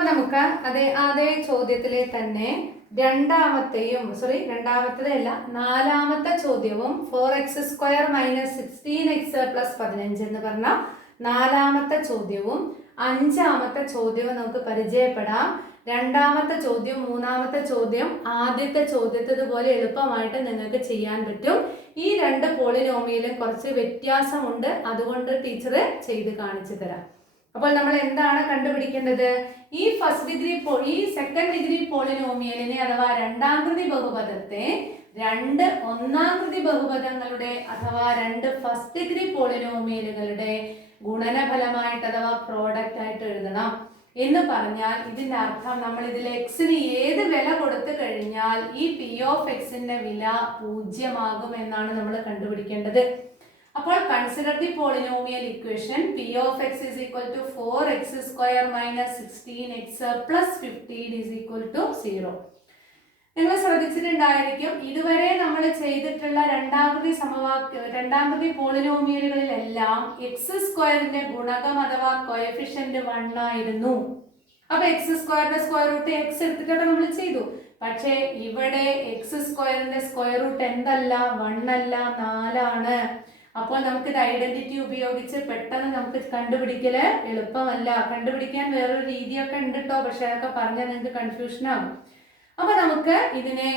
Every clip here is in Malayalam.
അപ്പൊ നമുക്ക് അതേ ചോദ്യത്തിലെ തന്നെ രണ്ടാമത്തേതല്ല നാലാമത്തെ ചോദ്യവും 4x² - 16x + 15 എന്ന് പറഞ്ഞ നാലാമത്തെ ചോദ്യവും അഞ്ചാമത്തെ ചോദ്യവും നമുക്ക് പരിചയപ്പെടാം. രണ്ടാമത്തെ ചോദ്യം മൂന്നാമത്തെ ചോദ്യം ആദ്യത്തെ ചോദ്യത്തിതുപോലെ എളുപ്പമായിട്ട് നിങ്ങൾക്ക് ചെയ്യാൻ പറ്റും. ഈ രണ്ട് പോളിനോമിയലും കുറച്ച് വ്യത്യാസമുണ്ട്, അതുകൊണ്ട് ടീച്ചർ ചെയ്ത് കാണിച്ചു തരാം. അപ്പോൾ നമ്മൾ എന്താണ് കണ്ടുപിടിക്കേണ്ടത്? ഈ സെക്കൻഡ് ഡിഗ്രി പോളിനോമിയലിനെ അഥവാ രണ്ടാകൃതി ബഹുപദത്തെ രണ്ട് ഒന്നാകൃതി ബഹുപദങ്ങളുടെ അഥവാ രണ്ട് ഫസ്റ്റ് ഡിഗ്രി പോളിനോമിയലുകളുടെ ഗുണനഫലമായിട്ട് അഥവാ പ്രോഡക്റ്റ് ആയിട്ട് എഴുതണം. എന്ന് പറഞ്ഞാൽ ഇതിന്റെ അർത്ഥം നമ്മൾ ഇതിൽ എക്സിന് ഏത് വില കൊടുത്തു കഴിഞ്ഞാൽ ഈ പി ഓഫ് എക്സിന്റെ വില 0 ആകും എന്നാണ് നമ്മൾ കണ്ടുപിടിക്കേണ്ടത്. അപ്പോൾ consider the polynomial equation p of x is equal to 4x² - 16x + 15 is equal to 0. നിങ്ങൾ ശ്രദ്ധിച്ചിട്ടുണ്ടായിരിക്കും, ഇതുവരെ നമ്മൾ ചെയ്തിട്ടുള്ള രണ്ടാകൃതി പോളിനോമിയലുകളിലെല്ലാം x² ഗുണകം അഥവാ കോഎഫിഷ്യന്റ് 1 ആയിരുന്നു. അപ്പൊ x² സ്ക്വയർ റൂട്ട് x എടുത്തിട്ടാണ് നമ്മൾ ചെയ്തു. പക്ഷേ ഇവിടെ x² സ്ക്വയർ റൂട്ട് എന്തല്ല, 1 അല്ല, 4 ആണ്. അപ്പോൾ നമുക്ക് ഇത് ഐഡന്റിറ്റി ഉപയോഗിച്ച് പെട്ടെന്ന് നമുക്ക് കണ്ടുപിടിക്കല് എളുപ്പമല്ല. കണ്ടുപിടിക്കാൻ വേറൊരു രീതിയൊക്കെ ഉണ്ട് കേട്ടോ, പക്ഷെ അതൊക്കെ പറഞ്ഞാൽ നിങ്ങൾക്ക് കൺഫ്യൂഷൻ ആകും. അപ്പൊ നമുക്ക് ഇതിനെ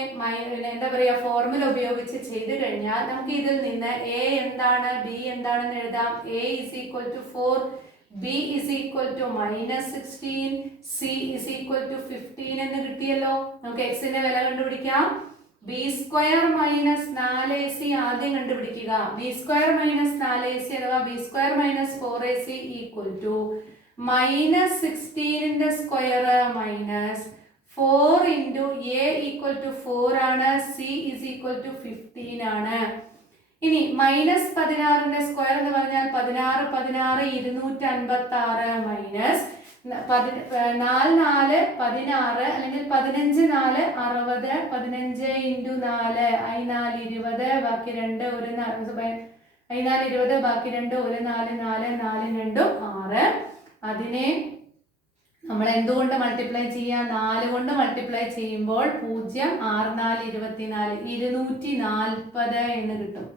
എന്താ പറയാ ഫോർമുല ഉപയോഗിച്ച് ചെയ്തു കഴിഞ്ഞാൽ നമുക്ക് ഇതിൽ നിന്ന് a എന്താണ് b എന്താണെന്ന് എഴുതാം. a is equal to 4, b is equal to -16, c is equal to 15 എന്ന് കിട്ടിയല്ലോ. നമുക്ക് x ന്റെ വില കണ്ടുപിടിക്കാം. b² - 4ac ആദ്യം കണ്ടുപിടിക്കുക. b² - 4ac അഥവാ b² - 4ac equal to -16 ന്റെ square minus 4 into a equal to 4 ആണ്, c is equal to 15 ആണ്. ഇനി -16 ന്റെ സ്ക്വയർ എന്ന് പറഞ്ഞാൽ 16 256 മൈനസ് 4 4 16 അല്ലെങ്കിൽ 15 4 60 15 into 4 4 20 ബാക്കി 2 1 4 20 ബാക്കി 2 1 4 4 4 2 6. അതിനെ നമ്മൾ എന്തുകൊണ്ട് മൾട്ടിപ്ലൈ ചെയ്യാം? 4 കൊണ്ട് മൾട്ടിപ്ലൈ ചെയ്യുമ്പോൾ 0 6 4 24 240 എന്ന് കിട്ടും.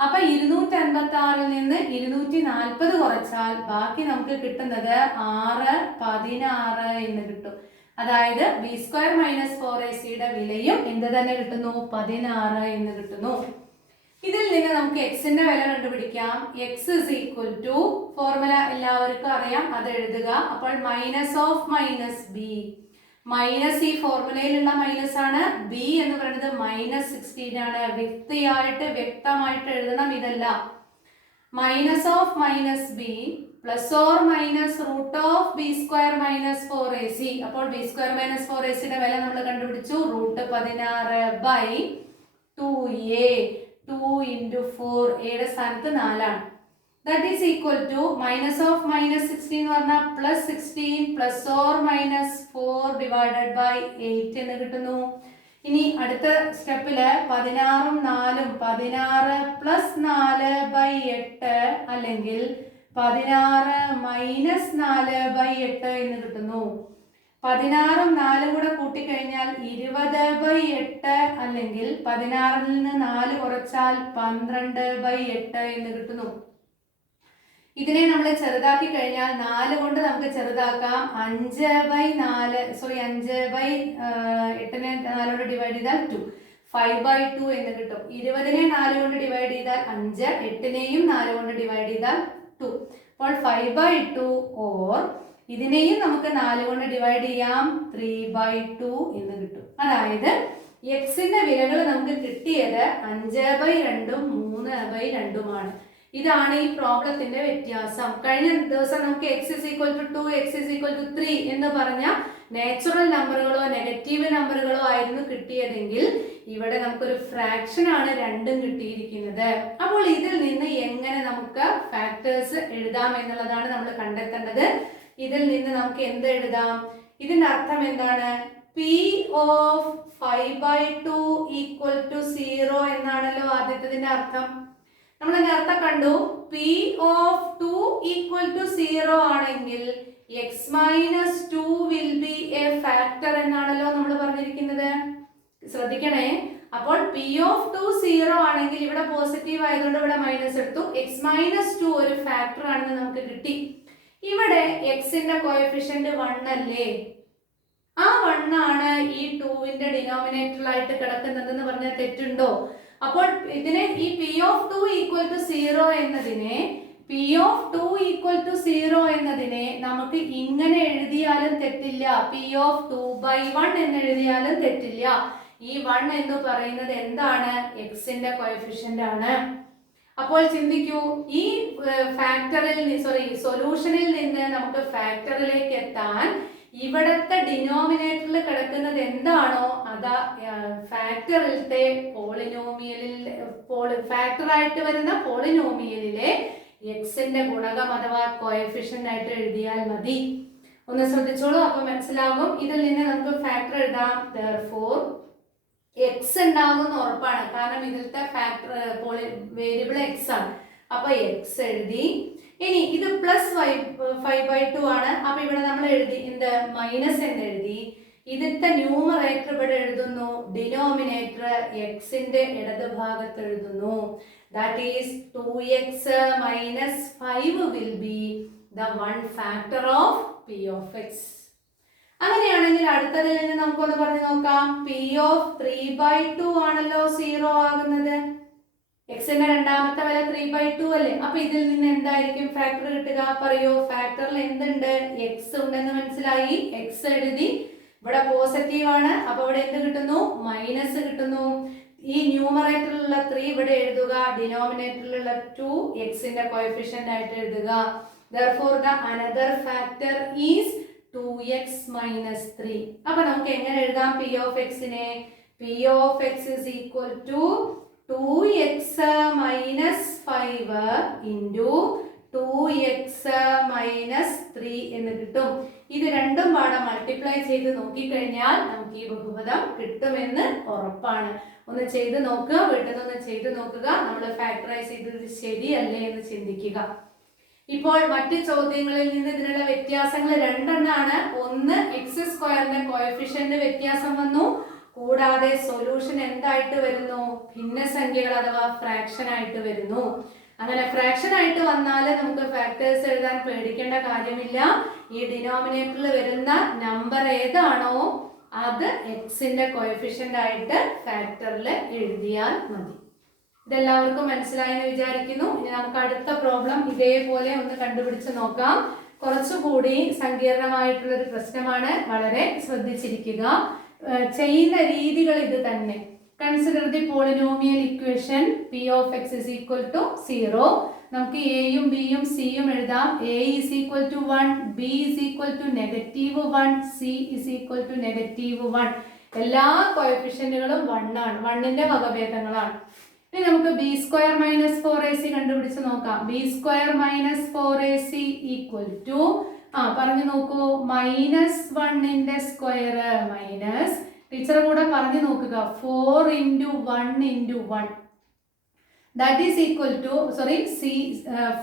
അപ്പൊ 256 നിന്ന് 240 കുറച്ചാൽ ബാക്കി നമുക്ക് കിട്ടുന്നത് 6 16 എന്ന് കിട്ടും. അതായത് b² - 4ac യുടെ വിലയും എന്ത് തന്നെ കിട്ടുന്നു? 16 എന്ന് കിട്ടുന്നു. ഇതിൽ നിന്ന് നമുക്ക് എക്സിന്റെ വില കണ്ടുപിടിക്കാം. x is equal to formula എല്ലാവർക്കും അറിയാം, അത് എഴുതുക. അപ്പോൾ -(-b) മൈനസ് ഈ ഫോർമുലയിലുള്ള മൈനസ് ആണ്, b എന്ന് പറയുന്നത് -16 ആണ്. വ്യക്തമായിട്ട് എഴുതണം ഇതല്ല. -(-b) +or -√(b² - 4ac). അപ്പോൾ b² - 4ac യുടെ വില നമ്മൾ കണ്ടുപിടിച്ചു. √16/2a 2 into 4 യുടെ സ്ഥാനത്ത് 4 ആണ്. That is equal to -(-16) എന്ന് പറഞ്ഞാൽ +16 +or -4 / 8 എന്ന് കിട്ടുന്നു. ഇനി അടുത്ത സ്റ്റെപ്പില് 16 4 16 +4/8 അല്ലെങ്കിൽ 16 -4/8 എന്ന് കിട്ടുന്നു. 16 4 കൂടെ കൂട്ടിക്കഴിഞ്ഞാൽ 20/8 അല്ലെങ്കിൽ 16 നിന്ന് 4 കുറച്ചാൽ 12/8 എന്ന് കിട്ടുന്നു. ഇതിനെ നമ്മൾ ചെറുതാക്കി കഴിഞ്ഞാൽ 4 കൊണ്ട് നമുക്ക് ചെറുതാക്കാം. 5/8 നെ 4 കൊണ്ട് ഡിവൈഡ് ചെയ്താൽ 2 5/2 എന്ന് കിട്ടും. 20നെ 4 കൊണ്ട് ഡിവൈഡ് ചെയ്താൽ 5, 8നെയും 4 കൊണ്ട് ഡിവൈഡ് ചെയ്താൽ 2. അപ്പോൾ 5/2 ഓർ ഇതിനെയും നമുക്ക് 4 കൊണ്ട് ഡിവൈഡ് ചെയ്യാം, 3/2 എന്ന് കിട്ടും. അതായത് എക്സിന്റെ വിലകൾ നമുക്ക് കിട്ടിയത് 5/2 3/2 ഇതാണ് ഈ പ്രോബ്ലത്തിന്റെ വ്യത്യാസം. കഴിഞ്ഞ ദിവസം നമുക്ക് x is equal to 2, x is equal to 3 എന്ന് പറഞ്ഞ നാച്ചുറൽ നമ്പറുകളോ നെഗറ്റീവ് നമ്പറുകളോ ആയിരുന്നു കിട്ടിയതെങ്കിൽ ഇവിടെ നമുക്കൊരു ഫ്രാക്ഷൻ ആണ് രണ്ടും കിട്ടിയിരിക്കുന്നത്. അപ്പോൾ ഇതിൽ നിന്ന് എങ്ങനെ നമുക്ക് ഫാക്ടേഴ്സ് എഴുതാം എന്നുള്ളതാണ് നമ്മൾ കണ്ടെത്തേണ്ടത്. ഇതിൽ നിന്ന് നമുക്ക് എന്ത് എഴുതാം? ഇതിന്റെ അർത്ഥം എന്താണ്? p of 5/2 equal to 0 എന്നാണല്ലോ ആദ്യത്തതിന്റെ അർത്ഥം. നമ്മൾ അതിന്റെ അർത്ഥം കണ്ടു. p of 2 equal to 0 ആണെങ്കിൽ X minus 2 will be A factor എന്നാണല്ലോ നമ്മൾ പറഞ്ഞിരിക്കുന്നത്. ശ്രദ്ധിക്കണേ. അപ്പോൾ പി ഓഫ് 2 0 ആണെങ്കിൽ ഇവിടെ പോസിറ്റീവ് ആയതുകൊണ്ട് ഇവിടെ മൈനസ് എടുത്തു. എക്സ് മൈനസ് 2 ഒരു ഫാക്ടർ ആണെന്ന് നമുക്ക് കിട്ടി. ഇവിടെ എക്സിന്റെ കോഎഫിഷ്യന്റ് 1 അല്ലേ? ആ 1 ആണ് ഈ 2വിന്റെ ഡിനോമിനേറ്ററിലായിട്ട് കിടക്കുന്നതെന്ന് പറഞ്ഞാൽ തെറ്റുണ്ടോ? അപ്പോൾ ഇതിനെ ഈ പി ഓഫ് 2 ഈക്വൽ ടു 0 എന്നതിനെ നമുക്ക് ഇങ്ങനെ എഴുതിയാലും തെറ്റില്ല. പി ഓഫ് 2/1 എന്ന് എഴുതിയാലും തെറ്റില്ല. ഈ 1 എന്ന് പറയുന്നത് എന്താണ്? എക്സിന്റെ കോഎഫിഷ്യന്റ് ആണ്. അപ്പോൾ ചിന്തിക്കൂ, ഈ സൊല്യൂഷനിൽ നിന്ന് നമുക്ക് ഫാക്ടറിലേക്ക് എത്താൻ ഇവിടത്തെ ഡിനോമിനേറ്ററിൽ കിടക്കുന്നത് എന്താണോ അതാ ഫാക്ടറിലത്തെ ഫാക്ടറായിട്ട് വരുന്ന പോളിനോമിയലിലെ എക്സിന്റെ ഗുണകം അഥവാ കോഎഫിഷ്യന്റ് ആയിട്ട് എഴുതിയാൽ മതി. ഒന്ന് ശ്രദ്ധിച്ചോളൂ, അപ്പൊ മനസ്സിലാകും. ഇതിൽ നിന്ന് നമുക്ക് ഫാക്ടർ എഴുതാം. therefore എക്സ് ഉണ്ടാകുന്ന ഉറപ്പാണ്, കാരണം ഇതിലത്തെ ഫാക്ടർ വേരിയബിൾ എക്സ് ആണ്. അപ്പൊ എക്സ് എഴുതി. ഇനി ഇത് പ്ലസ് 5/2 ആണ്. അപ്പൊ ഇവിടെ നമ്മൾ എഴുതി എന്ത്? മൈനസ് എന്ന് എഴുതി. ഇതിന്റെ ന്യൂമറേറ്റർ ഇവിടെ എഴുതുന്നു, ഡിനോമിനേറ്റർ എക്സിന്റെ ഇടത് ഭാഗത്ത് എഴുതുന്നു. That is 2x minus 5 will be the one factor of p of x. അങ്ങനെയാണെങ്കിൽ അടുത്തതിൽ നിന്ന് നമുക്കൊന്ന് പറഞ്ഞു നോക്കാം. p of 3/2 ആണല്ലോ 0 ആകുന്നത്. എക്സിന്റെ രണ്ടാമത്തെ വില 3/2 അല്ലേ? അപ്പൊ ഇതിൽ നിന്ന് എന്തായിരിക്കും ഫാക്ടർ കിട്ടുക? പറയൂ. ഫാക്ടറിൽ എന്തുണ്ട്? എക്സ് ഉണ്ടെന്ന് മനസ്സിലായി. എക്സ് എഴുതി. ഇവിടെ പോസിറ്റീവ് ആണ്, അപ്പൊ ഇവിടെ എന്ത് കിട്ടുന്നു? മൈനസ് കിട്ടുന്നു. ഈ ന്യൂമറേറ്ററിലുള്ള 3 ഇവിടെ എഴുതുക, ഡിനോമിനേറ്ററിലുള്ള 2 എക്സിന്റെ കോഎഫിഷ്യന്റ് ആയിട്ട് എഴുതുക. therefore the another factor is 2x minus 3. അപ്പൊ നമുക്ക് എങ്ങനെ എഴുതാം p of x നെ? p of x is equal to 2x minus 5 into 2x minus 3 എന്ന് കിട്ടും. ഇത് രണ്ടും പാടെ മൾട്ടിപ്ലൈ ചെയ്ത് നോക്കിക്കഴിഞ്ഞാൽ നമുക്ക് ഈ ബഹുപദം കിട്ടുമെന്ന് ഉറപ്പാണ്. ഒന്ന് ചെയ്ത് നോക്കുക, വീട്ടിൽ നിന്ന് ചെയ്ത് നോക്കുക. നമ്മൾ ഫാക്ടറൈസ് ചെയ്തത് ശരിയല്ലേ എന്ന് ചിന്തിക്കുക. ഇപ്പോൾ മറ്റ് ചോദ്യങ്ങളിൽ നിന്ന് ഇതിനുള്ള വ്യത്യാസങ്ങൾ രണ്ടെണ്ണമാണ്. ഒന്ന്, എക്സ് സ്ക്വയറിന്റെ കോഎഫിഷ്യന്റ് വ്യത്യാസം വന്നു. കൂടാതെ സൊല്യൂഷൻ എന്തായിട്ട് വരുന്നു? ഭിന്നസംഖ്യകൾ അഥവാ ഫ്രാക്ഷൻ ആയിട്ട് വരുന്നു. അങ്ങനെ ഫ്രാക്ഷൻ ആയിട്ട് വന്നാൽ നമുക്ക് ഫാക്ടേഴ്സ് എഴുതാൻ പേടിക്കേണ്ട കാര്യമില്ല. ഈ ഡിനോമിനേറ്ററിൽ വരുന്ന നമ്പർ ഏതാണോ അത് എക്സിന്റെ കോഎഫിഷ്യന്റ് ആയിട്ട് ഫാക്ടറിൽ എഴുതിയാൽ മതി. ഇതെല്ലാവർക്കും മനസ്സിലായെന്ന് വിചാരിക്കുന്നു. ഇനി നമുക്ക് അടുത്ത പ്രോബ്ലം ഇതേപോലെ ഒന്ന് കണ്ടുപിടിച്ച് നോക്കാം. കുറച്ചുകൂടി സങ്കീർണമായിട്ടുള്ളൊരു പ്രശ്നമാണ്. വളരെ ശ്രദ്ധിച്ചിരിക്കുക. ചെയ്യുന്ന രീതികൾ ഇത് തന്നെ. Consider the polynomial equation p of x is equal to 0. നമുക്ക് എയും ബിയും സിയും എഴുതാം. a is equal to 1, b is equal to -1, c is equal to -1. എല്ലാ കോഎഫിഷ്യന്റുകളും 1 ആണ്. 1ന്റെ വകഭേദങ്ങളാണ്. ഇനി നമുക്ക് b square minus 4ac കണ്ടുപിടിച്ച് നോക്കാം. b square minus 4ac equal to പറഞ്ഞു നോക്കൂ, -1ന്റെ സ്ക്വയർ മൈനസ്, ടീച്ചർ കൂടെ പറഞ്ഞു നോക്കുക, 4 into 1 into 1 that is equal to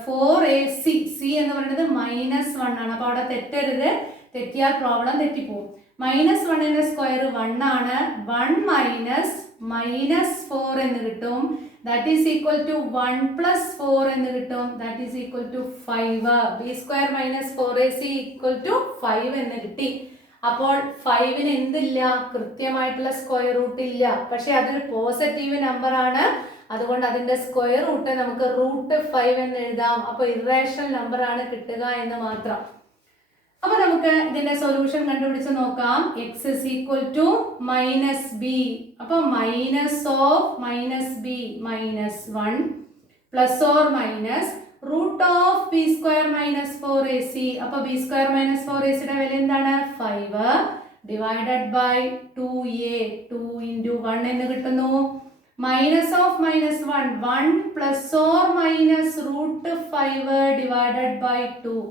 4ac. c എന്ന് പറയുന്നത് -1 ആണ്. അപ്പോൾ അവിടെ തെറ്റരുത്, തെറ്റിയാൽ പ്രോബ്ലം തെറ്റിപ്പോകും. -1ന്റെ സ്ക്വയർ 1 ആണ്. 1 minus -4 എന്ന് കിട്ടും. ദാറ്റ് ഈസ് ഈക്വൽ ടു 1 + 4 എന്ന് കിട്ടും. That is equal to 5. b square minus 4ac equal to 5 എന്ന് കിട്ടി. അപ്പോൾ 5ന് എന്തില്ല? കൃത്യമായിട്ടുള്ള സ്ക്വയർ റൂട്ട് ഇല്ല. പക്ഷെ അതൊരു പോസിറ്റീവ് നമ്പർ ആണ്. അതുകൊണ്ട് അതിന്റെ സ്ക്വയർ റൂട്ട് നമുക്ക് √5 എന്ന് എഴുതാം. അപ്പൊ ഇറേഷണൽ നമ്പർ ആണ് കിട്ടുക എന്ന് മാത്രം. അപ്പൊ നമുക്ക് ഇതിന്റെ സൊല്യൂഷൻ കണ്ടുപിടിച്ച് നോക്കാം. x is equal to -b. അപ്പൊ -b -1 plus or minus √b square minus 4ac. അപ്പൊ b square minus 4ac യുടെ വില എന്താണ്? 5 divided by 2a. 2 into 1 എന്ന് കിട്ടുന്നു. -1 1 plus or minus √5 divided by 2.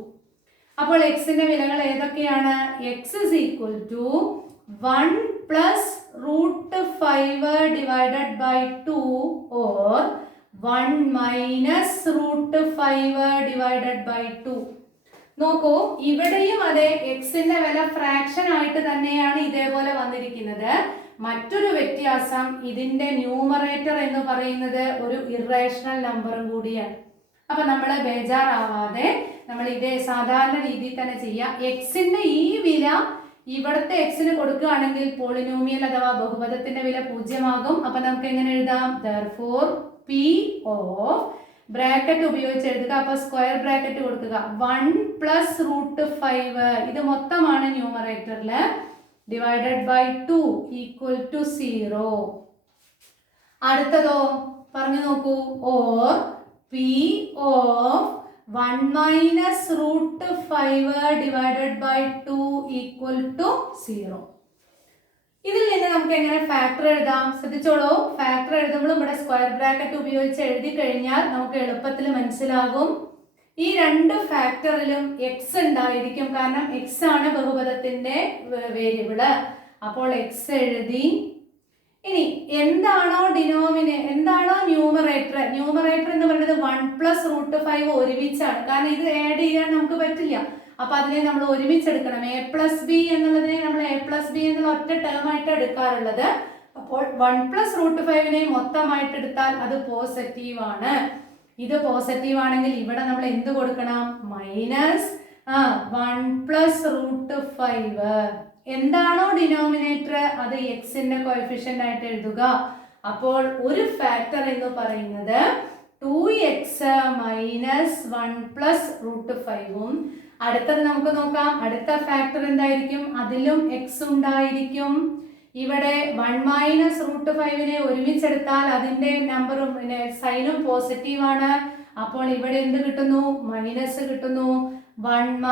അപ്പോൾ എക്സിന്റെ വിലകൾ ഏതൊക്കെയാണ്? x is equal to 1 plus √5 divided by 2 or 1 minus √5 divided by 2. നോക്കൂ, ഇവിടെയും അതെ എക്സിന്റെ വില ഫ്രാക്ഷൻ ആയിട്ട് തന്നെയാണ് ഇതേപോലെ വന്നിരിക്കുന്നത്. മറ്റൊരു വ്യത്യാസം, ഇതിന്റെ ന്യൂമറേറ്റർ എന്ന് പറയുന്നത് ഒരു ഇറേഷണൽ നമ്പറും കൂടിയാണ്. അപ്പൊ നമ്മൾ ബേജാറാവാതെ നമ്മൾ ഇതേ സാധാരണ രീതിയിൽ തന്നെ ചെയ്യാം. എക്സിന്റെ ഈ വില ഇവിടുത്തെ എക്സിന് കൊടുക്കുകയാണെങ്കിൽ പോളിനോമിയൽ അഥവാ ബഹുപദത്തിന്റെ വില 0 ആകും. അപ്പൊ നമുക്ക് എങ്ങനെ എഴുതാം? therefore p of ബ്രാക്കറ്റ് ഉപയോഗിച്ച് എഴുതുക. അപ്പൊ സ്ക്വയർ ബ്രാക്കറ്റ് കൊടുക്കുക. 1 + √5 ഇത് മൊത്തമാണ് ന്യൂമറേറ്ററില്, ഡിവൈഡഡ് ബൈ 2 = 0. അടുത്തതോ പറഞ്ഞു നോക്കൂ. Or p of 1 - √5 divided by 2 = 0. ഇതിൽ നിന്ന് നമുക്ക് എങ്ങനെ ഫാക്ടർ എഴുതാം? ശ്രദ്ധിച്ചോളൂ, ഫാക്ടർ എഴുതുമ്പോൾ ഇവിടെ സ്ക്വയർ ബ്രാക്കറ്റ് ഉപയോഗിച്ച് എഴുതി കഴിഞ്ഞാൽ നമുക്ക് എളുപ്പത്തിൽ മനസ്സിലാകും. ഈ രണ്ട് ഫാക്ടറിലും എക്സ് ഉണ്ടായിരിക്കും, കാരണം എക്സ് ആണ് ബഹുപദത്തിന്റെ വേരിയബിള്. അപ്പോൾ എക്സ് എഴുതി. ഇനി എന്താണോ എന്താണോ ന്യൂമറേറ്റർ എന്ന് പറയുന്നത് 1 + √5 ഒരുമിച്ചാണ്. കാരണം ഇത് ആഡ് ചെയ്യാൻ നമുക്ക് പറ്റില്ല. അപ്പൊ അതിനെ നമ്മൾ ഒരുമിച്ചെടുക്കണം. a+b എന്നുള്ളതിനെ നമ്മൾ a+b എന്നുള്ള ഒറ്റ ടേം ആയിട്ട് എടുക്കാറുള്ളത്. അപ്പോൾ 1 + √5 മൊത്തമായിട്ട് എടുത്താൽ അത് പോസിറ്റീവ് ആണ്. ഇത് പോസിറ്റീവ് ആണെങ്കിൽ ഇവിടെ നമ്മൾ എന്ത് കൊടുക്കണം? -1 + √5. എന്താണോ ഡിനോമിനേറ്റർ അത് എക്സിന്റെ കോഎഫിഷ്യന്റ് ആയിട്ട് എഴുതുക. അപ്പോൾ ഒരു ഫാക്ടർ എന്ന് പറയുന്നത് 2x - 1 + √5ഉം അടുത്തത് നമുക്ക് നോക്കാം. അടുത്ത ഫാക്ടർ എന്തായിരിക്കും? അതിലും എക്സ് ഉണ്ടായിരിക്കും. ഇവിടെ 1 - √5 ഒരുമിച്ചെടുത്താൽ അതിന്റെ നമ്പറും സൈനും പോസിറ്റീവ് ആണ്. അപ്പോൾ ഇവിടെ എന്ത് കിട്ടുന്നു? മൈനസ് കിട്ടുന്നു. 1 -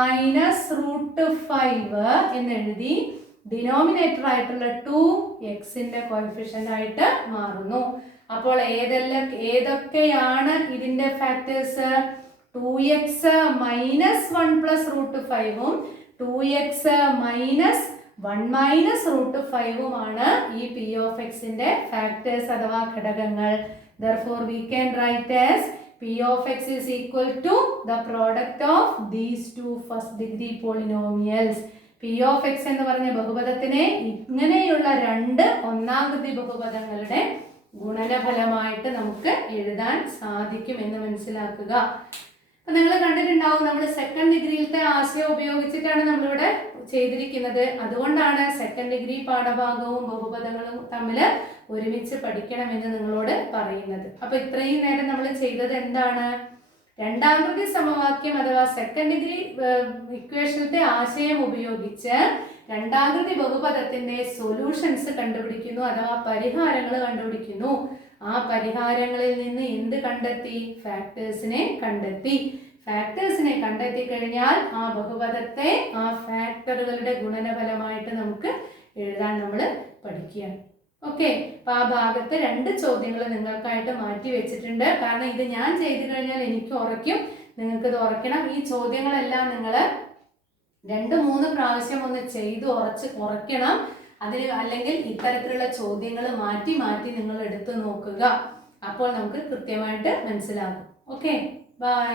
√5 എന്ന് എഴുതി ഡിനോമിനേറ്റർ ആയിട്ടുള്ള 2 എക്സിന്റെ കോഎഫിഷ്യന്റ് ആയിട്ട് മാറുന്നു. അപ്പോൾ ഏതൊക്കെയാണ് ഇതിന്റെ ഫാക്ടേഴ്സ്? 2x - 1 + √5ഉം 2x - 1 - √5ഉമാണ് ഈ p of x ന്റെ ഫാക്ടേഴ്സ് അഥവാ ഘടകങ്ങൾ. Therefore we can write as p of x is equal to the product of these two first degree polynomials. p of x എന്ന് പറഞ്ഞ ബഹുപദത്തിനെ ഇങ്ങനെയുള്ള രണ്ട് ഒന്നാകൃതി ബഹുപദങ്ങളുടെ ഗുണനഫലമായിട്ട് നമുക്ക് എഴുതാൻ സാധിക്കും എന്ന് മനസ്സിലാക്കുക. അപ്പൊ നിങ്ങൾ കണ്ടിട്ടുണ്ടാവും, നമ്മൾ സെക്കൻഡ് ഡിഗ്രിയിലത്തെ ആശയം ഉപയോഗിച്ചിട്ടാണ് നമ്മളിവിടെ ചെയ്തിരിക്കുന്നത്. അതുകൊണ്ടാണ് സെക്കൻഡ് ഡിഗ്രി പാഠഭാഗവും ബഹുപദങ്ങളും തമ്മിൽ ഒരുമിച്ച് പഠിക്കണമെന്ന് നിങ്ങളോട് പറയുന്നത്. അപ്പൊ ഇത്രയും നേരം നമ്മൾ ചെയ്തത് എന്താണ്? രണ്ടാകൃതി സമവാക്യം അഥവാ സെക്കൻഡ് ഡിഗ്രി ഇക്വേഷനത്തെ ആശയം ഉപയോഗിച്ച് രണ്ടാകൃതി ബഹുപദത്തിന്റെ സൊല്യൂഷൻസ് കണ്ടുപിടിക്കുന്നു അഥവാ പരിഹാരങ്ങൾ കണ്ടുപിടിക്കുന്നു. ആ പരിഹാരങ്ങളിൽ നിന്ന് എന്ത് കണ്ടെത്തി? ഫാക്ടേഴ്സിനെ കണ്ടെത്തി. ഫാക്ടേഴ്സിനെ കണ്ടെത്തി കഴിഞ്ഞാൽ ആ ബഹുപദത്തെ ആ ഫാക്ടറുകളുടെ ഗുണനഫലമായിട്ട് നമുക്ക് എഴുതാൻ നമ്മൾ പഠിക്കുകയാണ്. ഓക്കെ, അപ്പൊ ആ ഭാഗത്ത് 2 ചോദ്യങ്ങൾ നിങ്ങൾക്കായിട്ട് മാറ്റി വെച്ചിട്ടുണ്ട്. കാരണം ഇത് ഞാൻ ചെയ്തു കഴിഞ്ഞാൽ എനിക്ക് ഉറയ്ക്കും, നിങ്ങൾക്ക് ഇത് ഉറയ്ക്കണം. ഈ ചോദ്യങ്ങളെല്ലാം നിങ്ങൾ 2-3 പ്രാവശ്യം ഒന്ന് ചെയ്ത് ഉറയ്ക്കണം. അതിന് അല്ലെങ്കിൽ ഇത്തരത്തിലുള്ള ചോദ്യങ്ങൾ മാറ്റി നിങ്ങൾ എടുത്തു നോക്കുക. അപ്പോൾ നമുക്ക് കൃത്യമായിട്ട് മനസ്സിലാകും. Okay, by.